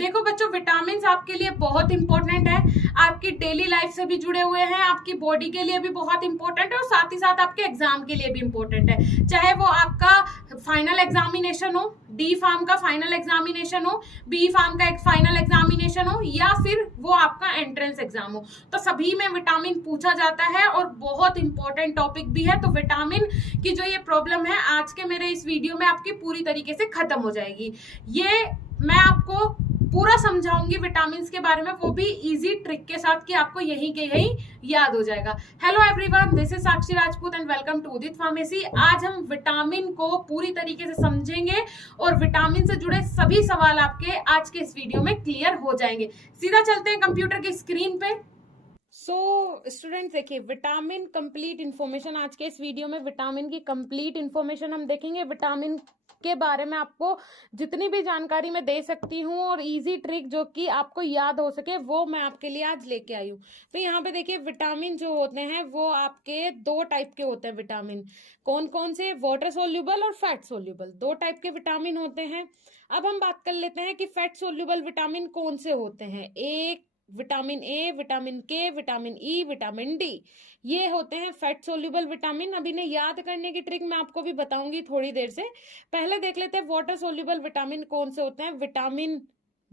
देखो बच्चों, विटामिन आपके लिए बहुत इंपॉर्टेंट है, आपकी डेली लाइफ से भी जुड़े हुए हैं, आपकी बॉडी के लिए भी बहुत इंपॉर्टेंट है और साथ ही साथ आपके एग्जाम के लिए भी इंपॉर्टेंट है। चाहे वो आपका फाइनल एग्जामिनेशन हो, डी फार्म का फाइनल एग्जामिनेशन हो, बी फार्म का एक फाइनल एग्जामिनेशन हो, या फिर वो आपका एंट्रेंस एग्जाम हो, तो सभी में विटामिन पूछा जाता है और बहुत इंपॉर्टेंट टॉपिक भी है। तो विटामिन की जो ये प्रॉब्लम है आज के मेरे इस वीडियो में आपकी पूरी तरीके से खत्म हो जाएगी। ये मैं आपको पूरा समझाऊंगी विटामिन के बारे में, वो भी इजी ट्रिक के साथ कि आपको यहीं के यहीं याद हो जाएगा। Hello everyone, this is Sakshi Rajput and welcome to Udit pharmacy. आज हम विटामिन को पूरी तरीके से समझेंगे और विटामिन से जुड़े सभी सवाल आपके आज के इस वीडियो में क्लियर हो जाएंगे। सीधा चलते हैं कंप्यूटर की स्क्रीन पे। स्टूडेंट्स देखिए, विटामिन कंप्लीट इन्फॉर्मेशन, आज के इस वीडियो में विटामिन की कंप्लीट इन्फॉर्मेशन हम देखेंगे। विटामिन के बारे में आपको जितनी भी जानकारी मैं दे सकती हूँ और इजी ट्रिक जो कि आपको याद हो सके वो मैं आपके लिए आज लेके आई हूँ। तो यहाँ पे देखिए, विटामिन जो होते हैं वो आपके दो टाइप के होते हैं। विटामिन कौन कौन से? वाटर सोल्यूबल और फैट सोल्यूबल, दो टाइप के विटामिन होते हैं। अब हम बात कर लेते हैं कि फैट सोल्यूबल विटामिन कौन से होते हैं। एक vitamin A, vitamin K, vitamin E, vitamin D, ये होते हैं फैट सोल्यूबल विटामिन। अब इन्हें याद करने की ट्रिक मैं आपको भी बताऊंगी थोड़ी देर से। पहले देख लेते हैं वाटर सोल्यूबल विटामिन कौन से होते हैं। विटामिन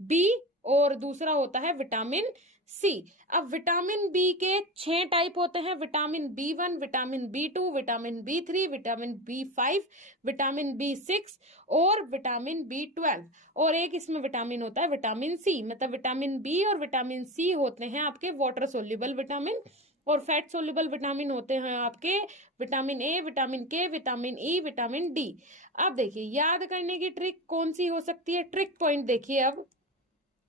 बी और दूसरा होता है विटामिन सी। अब विटामिन बी के 6 टाइप होते हैं। Vitamin B 1, vitamin B 2, vitamin B 3, vitamin B 5, vitamin B 6 और विटामिन बी 12। और एक इसमें विटामिन होता है विटामिन सी। मतलब विटामिन बी और विटामिन सी होते हैं आपके वाटर सोल्यूबल विटामिन और फैट सोल्यूबल विटामिन होते हैं आपके vitamin A, vitamin K, vitamin E, vitamin D. अब देखिए, याद करने की ट्रिक कौन सी हो सकती है। ट्रिक पॉइंट देखिए अब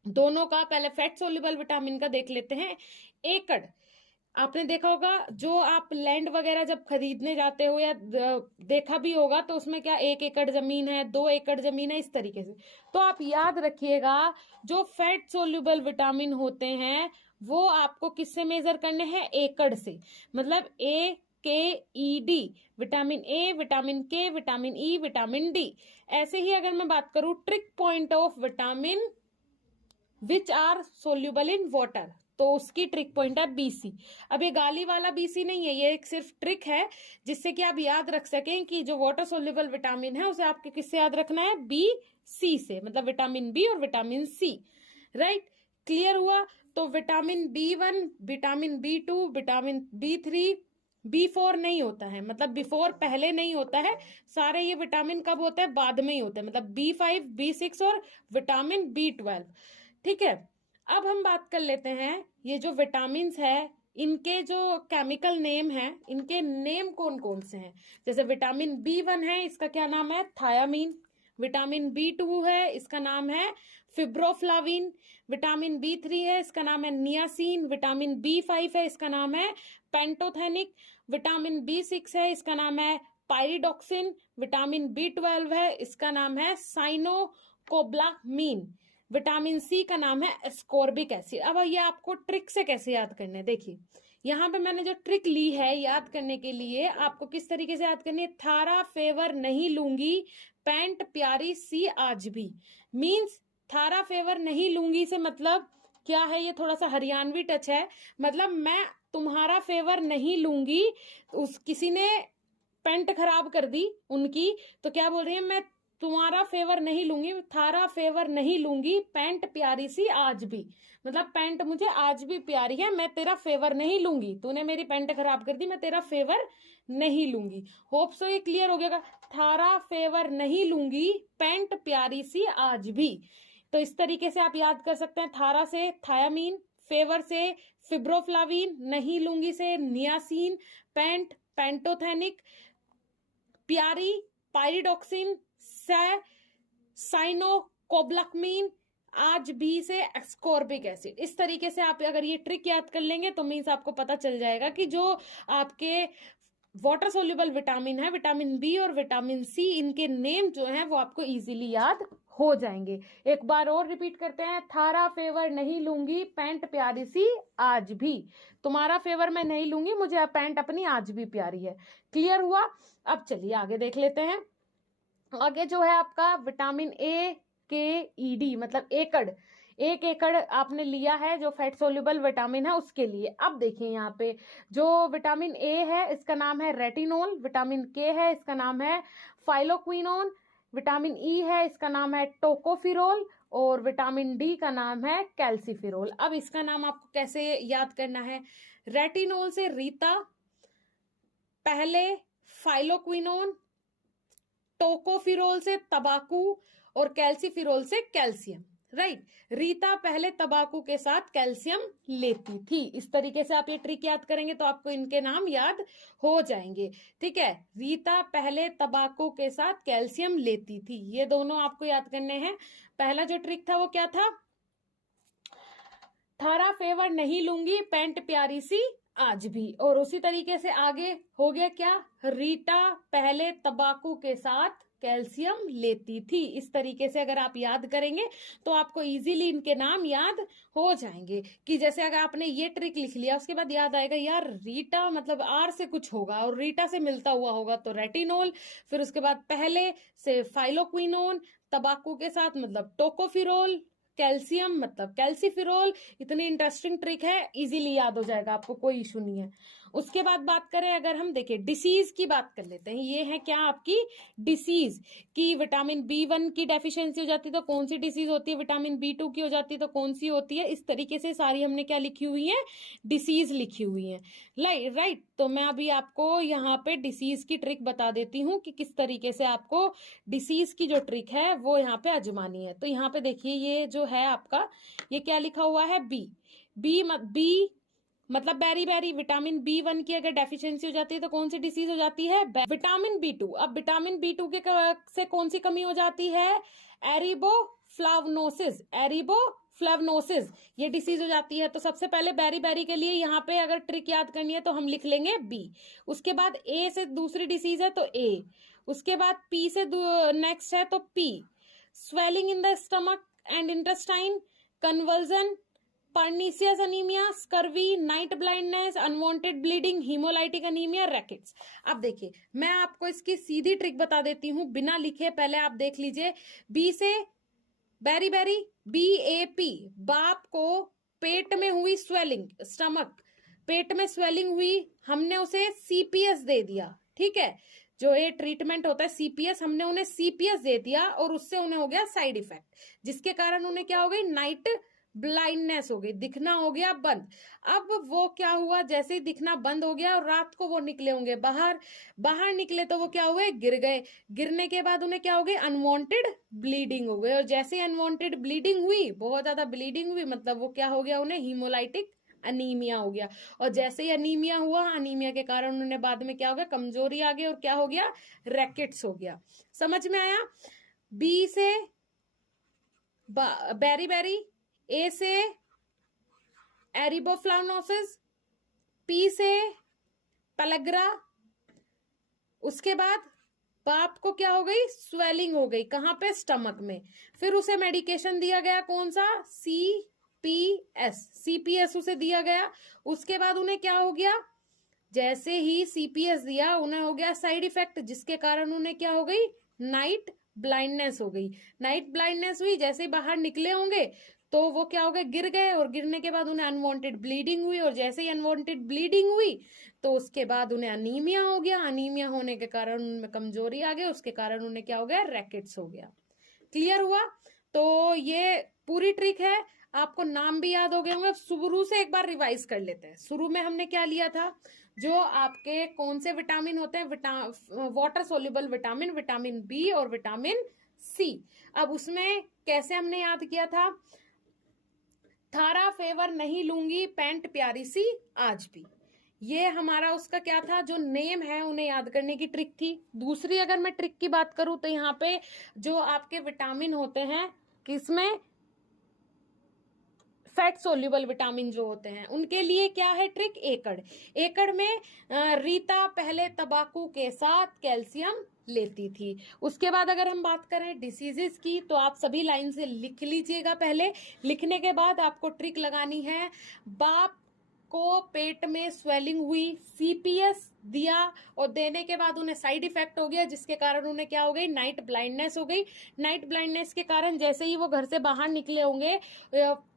दोनों का। पहले फैट सोल्यूबल विटामिन का देख लेते हैं। एकड़, आपने देखा होगा जो आप लैंड वगैरह जब खरीदने जाते हो या देखा भी होगा तो उसमें क्या 1 एकड़ जमीन है, 2 एकड़ जमीन है, इस तरीके से। तो आप याद रखिएगा, जो फैट सोल्यूबल विटामिन होते हैं वो आपको किससे मेजर करने हैं? एकड़ से। मतलब AKED, vitamin A, vitamin K, vitamin E, vitamin D. ऐसे ही अगर मैं बात करूं trick point of vitamin which are soluble in water, तो उसकी ट्रिक पॉइंट है BC। अब ये गाली वाला BC नहीं है, ये एक सिर्फ ट्रिक है जिससे कि आप याद रख सकें कि जो वाटर सोल्यूबल विटामिन है उसे आपके किससे याद रखना है? BC से, मतलब विटामिन बी और विटामिन सी। राइट, क्लियर हुआ? तो vitamin B 1, vitamin B 2, vitamin B 3, B 4 नहीं होता है, मतलब बिफोर, पहले नहीं होता है। सारे ये विटामिन कब होते हैं? बाद में ही होते हैं। मतलब बी 5, बी 6 और विटामिन बी 12। ठीक है, अब हम बात कर लेते हैं ये जो विटामिन है इनके जो केमिकल नेम है, इनके नेम कौन कौन से हैं। जैसे विटामिन बी 1 है, इसका क्या नाम है? थायामीन। विटामिन बी 2 है, इसका नाम है फिब्रोफ्लाविन। विटामिन बी 3 है, इसका नाम है नियासिन। विटामिन बी 5 है, इसका नाम है पेंटोथेनिक। विटामिन बी 6 है, इसका नाम है पायरिडॉक्सिन। विटामिन बी 12 है, इसका नाम है साइनोकोब्लामीन। विटामिन सी का नाम है एस्कॉर्बिक एसिड। अब ये आपको ट्रिक से कैसे याद करना है, देखिए यहाँ पे मैंने जो ट्रिक ली है याद करने के लिए, आपको किस तरीके से याद करनी है। थारा फेवर नहीं लूंगी, पैंट प्यारी सी आज भी। मींस थारा फेवर नहीं लूंगी से मतलब क्या है? ये थोड़ा सा हरियाणवी टच है। मतलब मैं तुम्हारा फेवर नहीं लूंगी, उस किसी ने पैंट खराब कर दी उनकी, तो क्या बोल रही है? मैं तुम्हारा फेवर नहीं लूंगी, थारा फेवर नहीं लूंगी, पैंट प्यारी सी आज भी। मतलब पैंट मुझे आज भी प्यारी है, मैं तेरा फेवर नहीं लूंगी। तूने मेरी पैंट खराब कर दी, मैं तेरा फेवर नहीं लूंगी। होप सो ये क्लियर हो गया। थारा फेवर नहीं लूंगी, पैंट प्यारी सी आज भी। तो इस तरीके से आप याद कर सकते हैं। थारा से थायामीन, फेवर से फिब्रोफ्लाविन, नहीं लूंगी से नियासिन, पैंट पेंटोथेनिक, प्यारी पायरिडॉक्सिन, साइनोकोब्लामीन, आज भी से एस्कॉर्बिक एसिड। इस तरीके से आप अगर ये ट्रिक याद कर लेंगे तो मीन्स आपको पता चल जाएगा कि जो आपके वाटर सोल्यूबल विटामिन है, विटामिन बी और विटामिन सी, इनके नेम जो हैं वो आपको इजीली याद हो जाएंगे। एक बार और रिपीट करते हैं। थारा फेवर नहीं लूंगी, पैंट प्यारी सी आज भी। तुम्हारा फेवर मैं नहीं लूंगी, मुझे पैंट अपनी आज भी प्यारी है। क्लियर हुआ? अब चलिए आगे देख लेते हैं। आगे जो है आपका विटामिन AKED, मतलब एकड़। 1 एकड़ आपने लिया है जो फैट सोल्यूबल विटामिन है उसके लिए। अब देखिए यहाँ पे जो विटामिन ए है इसका नाम है रेटिनोल, विटामिन के है इसका नाम है फाइलोक्विनोन, विटामिन ई है इसका नाम है टोकोफिरोल, और विटामिन डी का नाम है कैल्सीफिरोल। अब इसका नाम आपको कैसे याद करना है? रेटिनोल से रीता, पहले फाइलोक्विनोन, टोकोफिरोल से तंबाकू, और कैल्सीफिरोल से कैल्शियम। राइट, रीता पहले तंबाकू के साथ कैल्शियम लेती थी। इस तरीके से आप ये ट्रिक याद करेंगे तो आपको इनके नाम याद हो जाएंगे। ठीक है, रीता पहले तंबाकू के साथ कैल्शियम लेती थी, ये दोनों आपको याद करने हैं। पहला जो ट्रिक था वो क्या था? थारा फेवर नहीं लूंगी, पैंट प्यारी सी आज भी। और उसी तरीके से आगे हो गया क्या? रीटा पहले तंबाकू के साथ कैल्शियम लेती थी। इस तरीके से अगर आप याद करेंगे तो आपको इजीली इनके नाम याद हो जाएंगे। कि जैसे अगर आपने ये ट्रिक लिख लिया उसके बाद याद आएगा यार रीटा मतलब आर से कुछ होगा और रीटा से मिलता हुआ होगा तो रेटिनोल, फिर उसके बाद पहले से फाइलोक्विनोन, तंबाकू के साथ मतलब टोकोफिरोल, कैल्शियम मतलब कैल्सीफिरोल। इतनी इंटरेस्टिंग ट्रिक है, इजीली याद हो जाएगा आपको, कोई इशू नहीं है। उसके बाद बात करें अगर हम देखें डिसीज की बात कर लेते हैं। ये है क्या आपकी डिसीज की विटामिन B1 की डेफिशिएंसी हो जाती है तो कौन सी डिसीज होती है, विटामिन B2 की हो जाती है तो कौन सी होती है। इस तरीके से सारी हमने क्या लिखी हुई है? डिसीज लिखी हुई है। राइट, तो मैं अभी आपको यहाँ पे डिसीज की ट्रिक बता देती हूँ कि किस तरीके से आपको डिसीज की जो ट्रिक है वो यहाँ पे आजमानी है। तो यहाँ पे देखिए ये जो है आपका, ये क्या लिखा हुआ है? बी मतलब बेरी बेरी। विटामिन B1 की अगर डेफिशिएंसी हो जाती है तो कौन सी डिसीज हो जाती है? Vitamin B2। अब विटामिन B2 के से कौन सी कमी हो जाती है? एरिबोफ्लावनोसिस ये डिसीज हो जाती है। तो सबसे पहले बेरी बेरी के लिए यहाँ पे अगर ट्रिक याद करनी है तो हम लिख लेंगे B। उसके बाद A से दूसरी डिसीज है तो A, उसके बाद P से नेक्स्ट है तो P। Swelling in the stomach and intestine, conversion, pernicious anaemia, scurvy, night blindness, unwanted bleeding, haemolytic anaemia, rickets. अब देखिए मैं आपको इसकी सीधी ट्रिक बता देती हूं बिना लिखे, पहले आप देख लीजिए। बी से बेरी बेरी, BAP बाप को पेट में हुई स्वेलिंग, स्टमक पेट में स्वेलिंग हुई, हमने उसे CPS दे दिया। ठीक है, जो ये ट्रीटमेंट होता है CPS, हमने उन्हें CPS दे दिया और उससे उन्हें हो गया साइड इफेक्ट, जिसके कारण उन्हें क्या हो गई? नाइट ब्लाइंडनेस हो गई, दिखना हो गया बंद। अब वो क्या हुआ? जैसे ही दिखना बंद हो गया और रात को वो निकले होंगे बाहर निकले तो वो क्या हुए? गिर गए। गिरने के बाद उन्हें क्या हो गई? अनवांटेड ब्लीडिंग हो गई। और जैसे ही अनवांटेड ब्लीडिंग हुई, बहुत ज्यादा ब्लीडिंग हुई, मतलब वो क्या हो गया? उन्हें हीमोलाइटिक अनीमिया हो गया। और जैसे ही अनीमिया हुआ, अनीमिया के कारण उन्हें बाद में क्या हो गया? कमजोरी आ गई और क्या हो गया? रैकेट्स हो गया। समझ में आया? बी से बेरी बेरी, A से एरिबोफ्लावनोसिस, P से पेलेग्रा, उसके बाद बाप को क्या हो गई? स्वेलिंग हो गई। कहां पे? स्टमक में। फिर उसे मेडिकेशन दिया गया, कौन सा? CPS उसे दिया गया। उसके बाद उन्हें क्या हो गया? जैसे ही CPS दिया उन्हें हो गया साइड इफेक्ट, जिसके कारण उन्हें क्या हो गई? नाइट ब्लाइंडनेस हो गई। नाइट ब्लाइंडनेस हुई, जैसे ही बाहर निकले होंगे तो वो क्या हो गए? गिर गए। और गिरने के बाद उन्हें अनवांटेड ब्लीडिंग हुई, और जैसे ही अनवांटेड ब्लीडिंग हुई तो उसके बाद उन्हें अनीमिया हो गया। अनीमिया होने के कारण उनमें कमजोरी आ गई, उसके कारण उन्हें क्या हो गया? रैकेट्स हो गया। क्लियर हुआ? तो ये पूरी ट्रिक है, आपको नाम भी याद हो गए होंगे। शुरू से एक बार रिवाइज कर लेते हैं। शुरू में हमने क्या लिया था? जो आपके कौन से विटामिन होते हैं? Water soluble vitamin, vitamin B और विटामिन C। अब उसमें कैसे हमने याद किया था? थारा फेवर नहीं लूंगी, पैंट प्यारी सी आज भी। ये हमारा उसका क्या था? जो नेम है उन्हें याद करने की ट्रिक थी। दूसरी अगर मैं ट्रिक की बात करूं तो यहाँ पे जो आपके विटामिन होते हैं, किसमें? फैट सोल्यूबल विटामिन जो होते हैं उनके लिए क्या है ट्रिक? एकड़ में रीता पहले तंबाकू के साथ कैल्शियम लेती थी। उसके बाद अगर हम बात करें डिसीजेस की तो आप सभी लाइन से लिख लीजिएगा। पहले लिखने के बाद आपको ट्रिक लगानी है। बाप को पेट में स्वेलिंग हुई, CPS दिया और देने के बाद उन्हें साइड इफेक्ट हो गया, जिसके कारण उन्हें क्या हो गई, नाइट ब्लाइंडनेस हो गई। नाइट ब्लाइंडनेस के कारण जैसे ही वो घर से बाहर निकले होंगे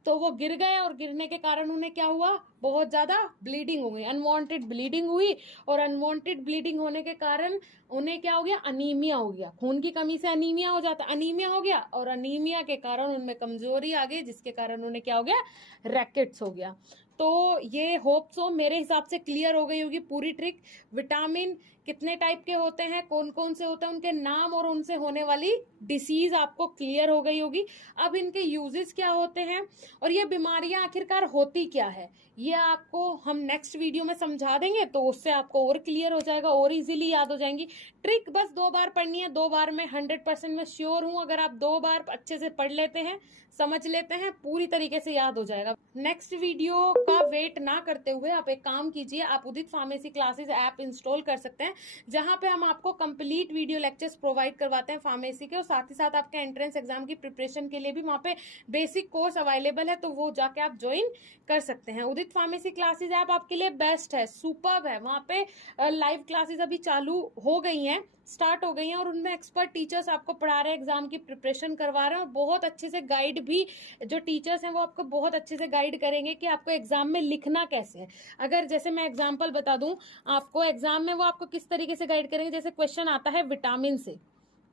तो वो गिर गए, और गिरने के कारण उन्हें क्या हुआ, बहुत ज्यादा ब्लीडिंग हो गई, अनवांटेड ब्लीडिंग हुई। और अनवांटेड ब्लीडिंग होने के कारण उन्हें क्या हो गया, अनीमिया हो गया। खून की कमी से अनीमिया हो जाता, अनीमिया हो गया, और अनीमिया के कारण उनमें कमजोरी आ गई, जिसके कारण उन्हें क्या हो गया, रैकेट्स हो गया। तो ये होप सो मेरे हिसाब से क्लियर हो गई होगी पूरी ट्रिक। विटामिन कितने टाइप के होते हैं, कौन कौन से होते हैं, उनके नाम और उनसे होने वाली डिसीज आपको क्लियर हो गई होगी। अब इनके यूजेस क्या होते हैं और ये बीमारियां आखिरकार होती क्या है, ये आपको हम नेक्स्ट वीडियो में समझा देंगे, तो उससे आपको और क्लियर हो जाएगा और इजीली याद हो जाएंगी। ट्रिक बस 2 बार पढ़नी है, 2 बार में 100% मैं श्योर हूं, अगर आप 2 बार अच्छे से पढ़ लेते हैं, समझ लेते हैं, पूरी तरीके से याद हो जाएगा। नेक्स्ट वीडियो का वेट ना करते हुए आप एक काम कीजिए, आप उदित फार्मेसी क्लासेस ऐप इंस्टॉल कर सकते हैं, जहां पे हम आपको कंप्लीट वीडियो लेक्चर्स प्रोवाइड करवाते हैं फार्मेसी के, और साथ ही साथ आपके एंट्रेंस एग्जाम की प्रिपरेशन के लिए भी वहां पे बेसिक कोर्स अवेलेबल है, तो वो जाके आप ज्वाइन कर सकते हैं। उदित फार्मेसी क्लासेस ऐप आपके लिए बेस्ट है, सुपर्ब है। वहां पे लाइव क्लासेस अभी चालू हो गई हैं, स्टार्ट हो गई हैं, और उनमें एक्सपर्ट टीचर्स आपको पढ़ा रहे हैं, एग्जाम की प्रिपरेशन करवा रहे हैं, और बहुत अच्छे से गाइड भी, जो टीचर्स हैं वो आपको बहुत अच्छे से गाइड करेंगे कि आपको एग्जाम में लिखना कैसे है। अगर जैसे मैं एग्जांपल बता दूं आपको, एग्जाम में वो आपको किस तरीके से गाइड करेंगे, जैसे क्वेश्चन आता है विटामिन से,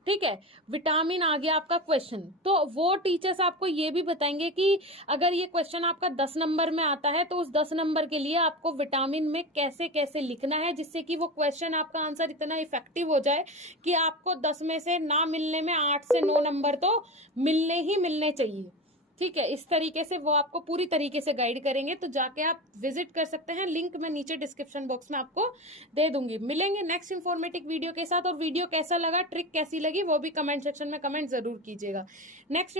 ठीक है, विटामिन आ गया आपका क्वेश्चन, तो वो टीचर्स आपको ये भी बताएंगे कि अगर ये क्वेश्चन आपका 10 नंबर में आता है, तो उस 10 नंबर के लिए आपको विटामिन में कैसे कैसे लिखना है, जिससे कि वो क्वेश्चन आपका आंसर इतना इफेक्टिव हो जाए कि आपको 10 में से ना मिलने में 8 से 9 नंबर तो मिलने ही मिलने चाहिए। ठीक है, इस तरीके से वो आपको पूरी तरीके से गाइड करेंगे, तो जाके आप विजिट कर सकते हैं, लिंक मैं नीचे डिस्क्रिप्शन बॉक्स में आपको दे दूंगी। मिलेंगे नेक्स्ट इन्फॉर्मेटिव वीडियो के साथ, और वीडियो कैसा लगा, ट्रिक कैसी लगी, वो भी कमेंट सेक्शन में कमेंट जरूर कीजिएगा। नेक्स्ट